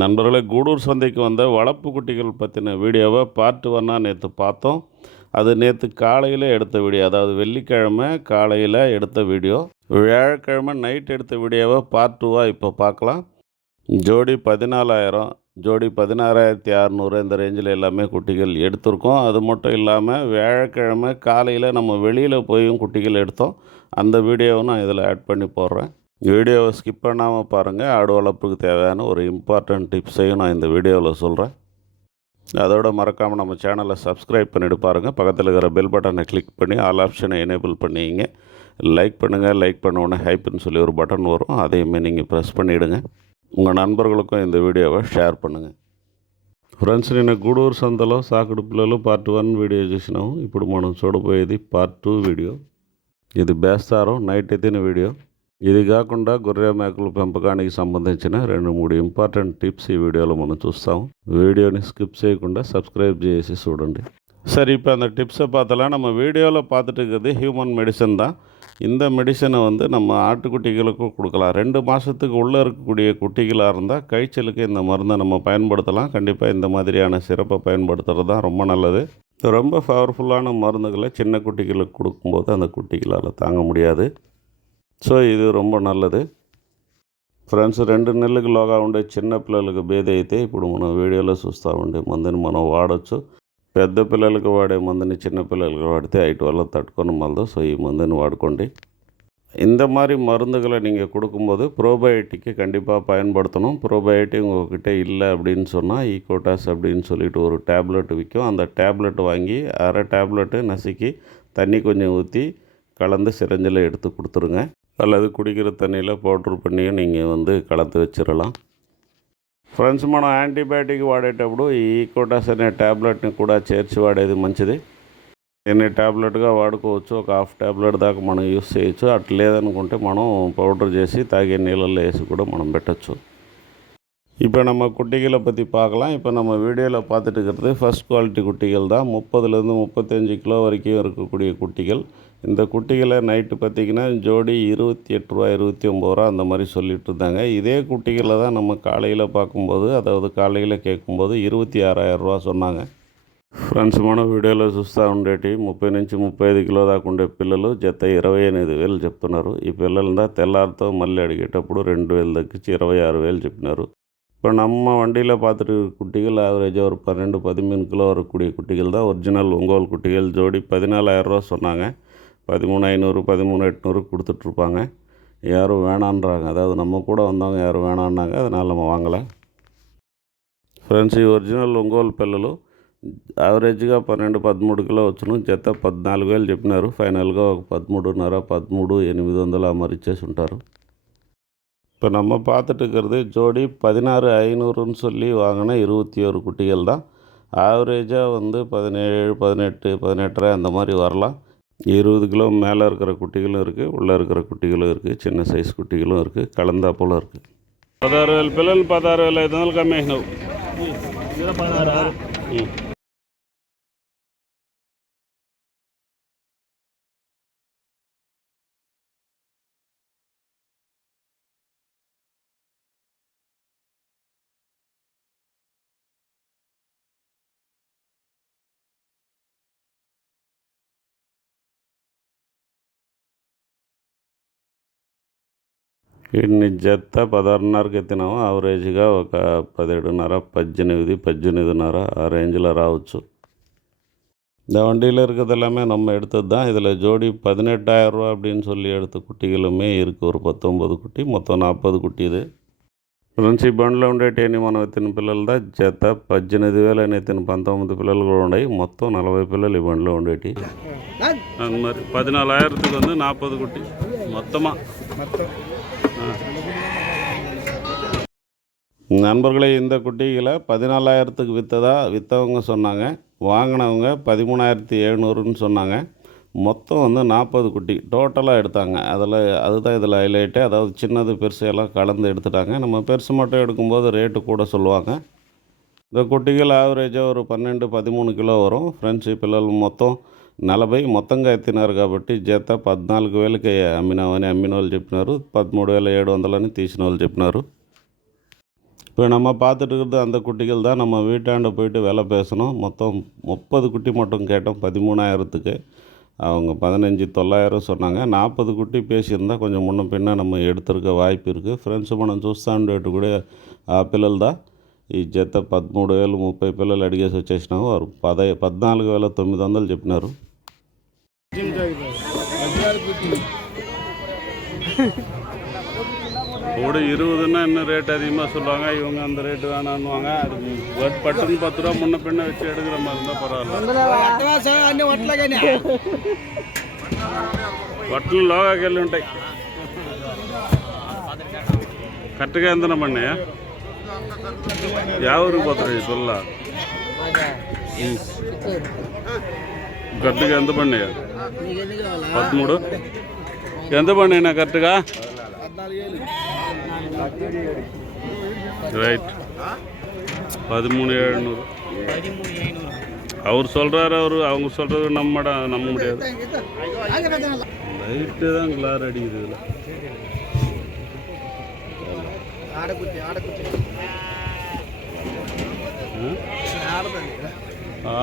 நண்பர்களே, கூடூர் சந்தைக்கு வந்த வளர்ப்பு குட்டிகள் பற்றின வீடியோவை பார்ட் 1 நேற்று பார்த்தோம். அது நேற்று காலையில் எடுத்த வீடியோ, அதாவது வெள்ளிக்கிழமை காலையில் எடுத்த வீடியோ. வியாழக்கிழமை நைட் எடுத்த வீடியோவை பார்ட் 2 இப்போ பார்க்கலாம். ஜோடி 14,000, ஜோடி 16,600 இந்த ரேஞ்சில் எல்லாமே குட்டிகள் எடுத்திருக்கோம். அது மட்டும் இல்லாமல் வியாழக்கிழமை காலையில் நம்ம வெளியில் போயும் குட்டிகள் எடுத்தோம். அந்த வீடியோவை நான் இதில் ஆட் பண்ணி போடுறேன். வீடியோவை ஸ்கிப் பண்ணாமல் பாருங்கள். ஆடு வளர்ப்புக்கு தேவையான ஒரு இம்பார்ட்டன்ட் டிப்ஸையும் நான் இந்த வீடியோவில் சொல்கிறேன். அதோடு மறக்காமல் நம்ம சேனலை சப்ஸ்கிரைப் பண்ணிவிட்டு பாருங்கள். பக்கத்தில் இருக்கிற பெல் பட்டனை கிளிக் பண்ணி ஆல் ஆப்ஷனை எனேபிள் பண்ணிங்க. லைக் பண்ணுங்கள். லைக் பண்ண உடனே ஹைப்புன்னு சொல்லி ஒரு பட்டன் வரும், அதையுமே நீங்கள் ப்ரெஸ் பண்ணிவிடுங்க. உங்கள் నண்பர்களுக்கும் இந்த వీడియోவை షేర్ பண்ணுங்கள். ఫ్రెండ్స్, నిన్న గూడూరు సంతలో సాకుడు పిల్లలు పార్ట్ 1 వీడియో చూసినాము. ఇప్పుడు మనం చూడబోయేది పార్ట్ 2 వీడియో. ఇది బేస్తారం నైట్ ఎత్తిన వీడియో. ఇది కాకుండా గొర్రె మేకల పెంపకానికి సంబంధించిన 2-3 ఇంపార్టెంట్ టిప్స్ ఈ వీడియోలో మనం చూస్తాము. வீடியோని ஸ்கிப் செய்யకుండా சப்ஸ்கிரைப் చేసి చూడండి. சரி, இப்போ அந்த டிப்ஸை பார்த்தலாம். நம்ம வீடியோவில் பார்த்துட்டு இருக்கிறது ஹியூமன் மெடிசன் தான். இந்த மெடிசனை நம்ம ஆட்டுக்குட்டிகளுக்கும் கொடுக்கலாம். 2 மாதத்துக்கு உள்ளே இருக்கக்கூடிய குட்டிகளாக இருந்தால் கழிச்சலுக்கு இந்த மருந்தை நம்ம பயன்படுத்தலாம். கண்டிப்பாக இந்த மாதிரியான சிறப்பை பயன்படுத்துகிறது தான் ரொம்ப நல்லது. ரொம்ப பவர்ஃபுல்லான மருந்துகளை சின்ன குட்டிகளுக்கு கொடுக்கும்போது அந்த குட்டிகளால் தாங்க முடியாது. సో ఇది ரொம்ப நல்லது. ఫ్రెండ్స్, 2 నెలలకు లోగా ఉండే చిన్న పిల్లలకు భేది అయితే ఇప్పుడు మనం వీడియోలో చూస్తూ ఉండే మందుని మనం వాడచ్చు. పెద్ద పిల్లలకు వాడే మందుని చిన్న పిల్లలకు వాడితే హైట్ వల్ల తట్టుకొని మళ్ళీ. సో ఈ మందుని వాడుకోండి. இந்த மாதிரி மருந்துகளை நீங்கள் கொடுக்கும்போது ப்ரோபயோட்டிக்கு கண்டிப்பாக பயன்படுத்தணும். ப்ரோபயோட்டிக் உங்கள்கிட்ட இல்லை அப்படின்னு சொன்னால் ஈகோட்டாஸ் அப்படின்னு சொல்லிட்டு ஒரு டேப்லெட் விற்கும். அந்த டேப்லெட் வாங்கி அரை டேப்லெட்டு நசுக்கி தண்ணி கொஞ்சம் ஊற்றி கலந்து சிரஞ்சில் எடுத்து கொடுத்துருங்க. அல்லது குடிக்கிற தண்ணியில் పౌడర్ பண்ணியும் நீங்கள் కలந்து வச்சிடலாம். ఫ్రెండ్స్, మనం యాంటీబయాటిక్ వాడేటప్పుడు ఈ ఈకోటాస్ అనే ట్యాబ్లెట్ని కూడా చేర్చి వాడేది మంచిది. ఎన్ని ట్యాబ్లెట్గా వాడుకోవచ్చు. ఒక హాఫ్ ట్యాబ్లెట్ దాకా మనం యూస్ చేయొచ్చు. అట్లా లేదనుకుంటే మనం పౌడర్ చేసి తాగే నీళ్ళల్లో వేసి కూడా మనం పెట్టచ్చు. இப்போ நம்ம குட்டிகளை பற்றி பார்க்கலாம். இப்போ நம்ம வீடியோவில் பார்த்துட்டு இருக்கிறது ஃபஸ்ட் குவாலிட்டி குட்டிகள் தான். 30லேருந்து 35 கிலோ வரைக்கும் இருக்கக்கூடிய குட்டிகள். இந்த குட்டிகளை நைட்டு பார்த்திங்கன்னா ஜோடி 28 ரூபா 29 ரூபா அந்த மாதிரி சொல்லிட்டு இருந்தாங்க. இதே குட்டிகளை தான் நம்ம காலையில் பார்க்கும்போது, அதாவது காலையில் கேட்கும்போது 26,000 రూపా சொன்னாங்க. ఫ్రెండ్స్, మనం వీడియోలో చూస్తూ ఉండేటి 30 నుంచి 35 కిలో దాకా ఉండే పిల్లలు జత 28,000 చెప్తున్నారు. ఈ పిల్లలంతా తెల్లారితో మళ్ళీ అడిగేటప్పుడు 2,000 తగ్గించి 26,000 చెప్పినారు. இப்போ நம்ம வண்டியில் பார்த்துட்டு குட்டிகள் ஆவரேஜாக ஒரு 12-13 கிலோ வரக்கூடிய குட்டிகள் தான் ஒரிஜினல் ஒங்கோல் குட்டிகள். ஜோடி 14,000 ரூபா சொன்னாங்க. 13,500 13,800 கொடுத்துட்ருப்பாங்க. யாரும் வேணான்றாங்க. அதாவது நம்ம கூட வந்தவங்க யாரும் வேணான்னாங்க, அதனால் நம்ம வாங்கலை. ఫ్రెండ్స్, ఈ ఒరిజినల్ ఒంగోలు పిల్లలు యావరేజ్గా 12-13 కిలో వచ్చును. జత 14,000 చెప్పినారు. ఫైనల్గా ఒక 13,500 13,800 మరి ఇచ్చేసి ఉంటారు. இப்போ நம்ம பார்த்துட்டு இருக்கிறது ஜோடி 16,500ன்னு சொல்லி வாங்கின 21 குட்டிகள் தான். ஆவரேஜாக 17, 18, 18.5 அந்த மாதிரி வரலாம். 20 கிலோ மேலே இருக்கிற குட்டிகளும் இருக்குது, உள்ளே இருக்கிற குட்டிகளும் இருக்குது, சின்ன సైజ్ కుట్టిగలు இருக்குது, కలందా పోల இருக்குது. 16,000 పిల్లలు 16,500 కమ్మి అయినావు. వీటిని జత 16.5కి ఎత్తినాము. యావరేజ్గా ఒక 17.5 18 18.5 ఆ ரேஞ்சில் రావచ్చు. இந்த வண்டியில் இருக்கிறது எல்லாமே நம்ம எடுத்தது தான். இதில் ஜோடி 18,000 ரூபா அப்படின்னு சொல்லி எடுத்த குட்டிகளுமே இருக்குது. ஒரு 19 குட்டி, మొత్తం 40 కుట్టి. ఇది ఫ్రెండ్స్, ఈ బండిలో ఉండేటివన్నీ మనం ఎత్తిన పిల్లలు దా. జత 18,000 అని ఎత్తిన 19 పిల్లలు కూడా ఉన్నాయి. మొత్తం 40 పిల్లలు ఈ బండిలో ఉండేటి. మరి 14,000க்கு 40 குட்டி மொத்தமாக. நண்பர்களே, இந்த குட்டிகளை 14,000க்கு விற்றவங்க சொன்னாங்க. வாங்கினவங்க 13,700ன்னு சொன்னாங்க. மொத்தம் 40 குட்டி டோட்டலாக எடுத்தாங்க. அதுதான் இதில் ஹைலைட்டு. அதாவது சின்னது பெருசு எல்லாம் கலந்து எடுத்துட்டாங்க. நம்ம பெருசு மட்டும் எடுக்கும்போது ரேட்டு கூட சொல்லுவாங்க. இந்த కుట్టిగలు యావరేజ్గా ஒரு 12-13 కిలో వరం. ఫ్రెండ్స్, ఈ పిల్లలు మొత్తం 40 మొత్తంగా ఎత్తినారు కాబట్టి జత 14,000కి అమ్మినామని అమ్మిన వాళ్ళు చెప్పినారు. 13,700 అని తీసిన వాళ్ళు చెప్పినారు. இப்போ நம்ம பார்த்துட்டு இருக்கிறது அந்த குட்டிகள் தான். நம்ம வீட்டாண்ட போயிட்டு விலை பேசணும். மொத்தம் 30 குட்டி மட்டும் கேட்டோம் 13,000க்கு. அவங்க 15,900 சொன்னாங்க. 40 குட்டி பேசியிருந்தால் கொஞ்சம் முன்ன பின்ன நம்ம எடுத்துருக்க వాయిப்பு இருக்குது. ఫ్రెండ్స్ మనం చూస్తూ ఉండేటప్పుడు ఆ పిల్లలు దా ఈ జత 13,000 30 పిల్లలు అడిగేసి వచ్చేసినాము. వారు 14,900 చెప్పినారు. கூட 20ன்னா இன்னும் ரேட் அதிகமாக சொல்லுவாங்க. இவங்க அந்த ரேட்டு வேணான்னுவாங்க. அது பட்டுன்னு 10 ரூபா முன்ன பின்ன வச்சு எடுக்கிற மாதிரி இருந்தால் పర్వాలేదు. వట్లు లోగాకి వెళ్ళి ఉంటాయి. కరెక్ట్గా ఎంత పడినాయా? ఎవరికి పోతాయి పిల్ల? కరెక్ట్గా ఎంత పడినాయా? 13 ఎంత పడినాయినా కరెక్ట్గా? ரைட் 13,700. அவர் சொல்கிறாரு. அவங்க சொல்கிறது நம்ப முடியாது. லைட்டு தான் கிளார் அடிக்குது இதில்.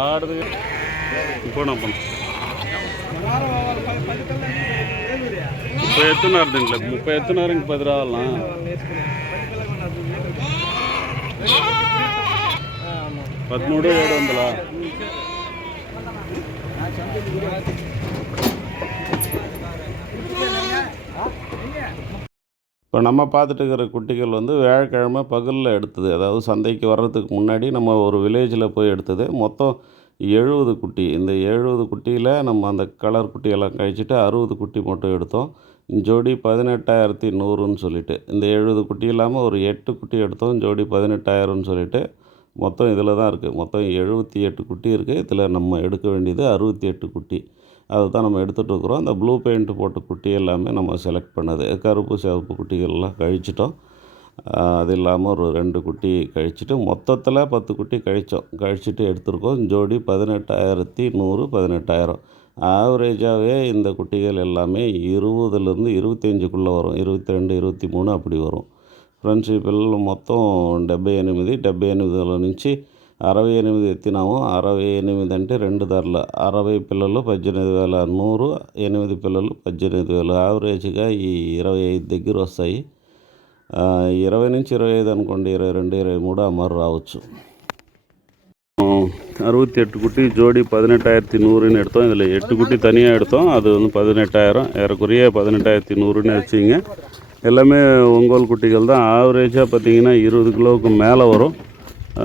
ஆடுது இப்போ நான் பண்ண இப்போ எத்தனாயிரம் இல்லை 30 எத்தனாயிரம் 10 ரூபாலாம் 13,700. இப்போ நம்ம பார்த்துட்டு இருக்கிற குட்டிகள் வந்து வியாழக்கிழமை பகலில் எடுத்தது. அதாவது சந்தைக்கு வர்றதுக்கு முன்னாடி நம்ம ஒரு வில்லேஜில் போய் எடுத்தது. மொத்தம் 70 குட்டி. இந்த 70 குட்டியில் நம்ம அந்த கலர் குட்டியெல்லாம் கழிச்சிட்டு 60 குட்டி மட்டும் எடுத்தோம். ஜோடி 18,100ன்னு சொல்லிட்டு. இந்த 70 குட்டி இல்லாமல் ஒரு 8 குட்டி எடுத்தோம். ஜோடி 18,000ன்னு சொல்லிட்டு மொத்தம் இதில் தான் இருக்குது. மொத்தம் 78 குட்டி இருக்குது. இதில் நம்ம எடுக்க வேண்டியது 68 குட்டி. அதை தான் நம்ம எடுத்துகிட்ருக்குறோம். அந்த ப்ளூ பெயிண்ட் போட்ட குட்டி எல்லாமே நம்ம செலக்ட் பண்ணது. கருப்பு சிவப்பு குட்டிகள்லாம் கழிச்சிட்டோம். அது இல்லாமல் ஒரு 2 குட்டி கழிச்சிட்டு மொத்தத்தில் 10 குட்டி கழிச்சிட்டு எடுத்துருக்கோம். ஜோடி 18,100 18,000. ஆவரேஜாகவே இந்த குட்டிகள் எல்லாமே 20லேருந்து 25க்குள்ளே வரும். 22 23 அப்படி வரும். ఫ్రెండ్స్ ఈ పిల్లలు మొత్తం 78 నుంచి 68 ఎత్తినాము. 68 అంటే 2 ధరలు. 60 పిల్లలు 18,100, 8 పిల్లలు 18,000. యావరేజ్గా ఈ 25 దగ్గర వస్తాయి. 20 నుంచి 25 అనుకోండి, 22 23 అమరు రావచ్చు. 68 குட்டி ஜோடி 18,100ன்னு எடுத்தோம். இதில் 8 குட்டி தனியாக எடுத்தோம். அது வந்து 18,000, ஏறக்குறைய 18,100ன்னு வச்சுங்க. எல்லாமே ஒங்கோல் குட்டிகள் தான். ஆவரேஜாக பார்த்தீங்கன்னா 20 கிலோவுக்கு மேலே வரும்.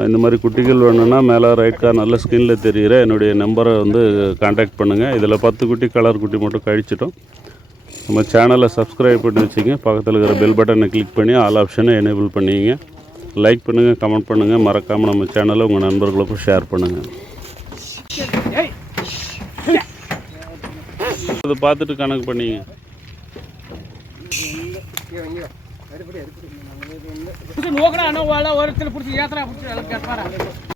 இந்த மாதிரி குட்டிகள் வேணும்னா மேலே ரைட் கார் நல்ல ஸ்கிரீனில் தெரிகிற என்னுடைய நம்பரை வந்து கான்டாக்ட் பண்ணுங்கள். இதில் 10 குட்டி கலர் குட்டி மட்டும் கழிச்சிட்டோம். நம்ம சேனலை சப்ஸ்கிரைப் பண்ணி வச்சுங்க. பக்கத்தில் இருக்கிற பெல் பட்டனை கிளிக் பண்ணி ஆல் ஆப்ஷனை எனேபிள் பண்ணிங்க. லைக் பண்ணுங்கள், கமெண்ட் பண்ணுங்கள். மறக்காமல் நம்ம சேனலை உங்கள் நண்பர்களுக்கும் ஷேர் பண்ணுங்கள். அதை பார்த்துட்டு கணக்கு பண்ணிங்க. ஒருத்தர் பிடிச்சி ஏத்தரா பிடிச்சி